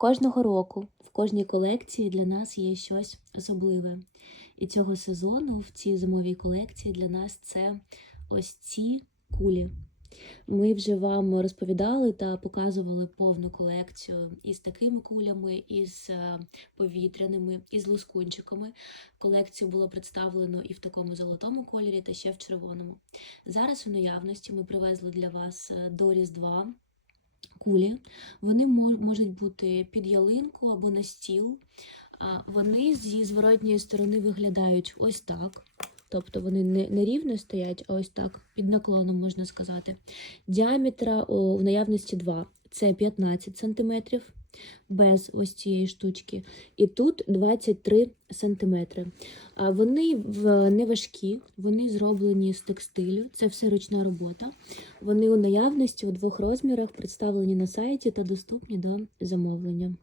Кожного року в кожній колекції для нас є щось особливе. І цього сезону в цій зимовій колекції для нас це ось ці кулі. Ми вже вам розповідали та показували повну колекцію із такими кулями, із е, повітряними, із лускунчиками. Колекцію було представлено і в такому золотому кольорі, та ще в червоному. Зараз у наявності ми привезли для вас е, до Різдва кулі. Вони можуть бути під ялинку або на стіл. Вони зі зворотньої сторони виглядають ось так. Тобто вони не, не рівно стоять, а ось так, під наклоном можна сказати. Діаметра у наявності 2. Це 15 см без ось цієї штучки. І тут 23 см. Вони не важкі, вони зроблені з текстилю, це все ручна робота. Вони у наявності у двох розмірах представлені на сайті та доступні до замовлення.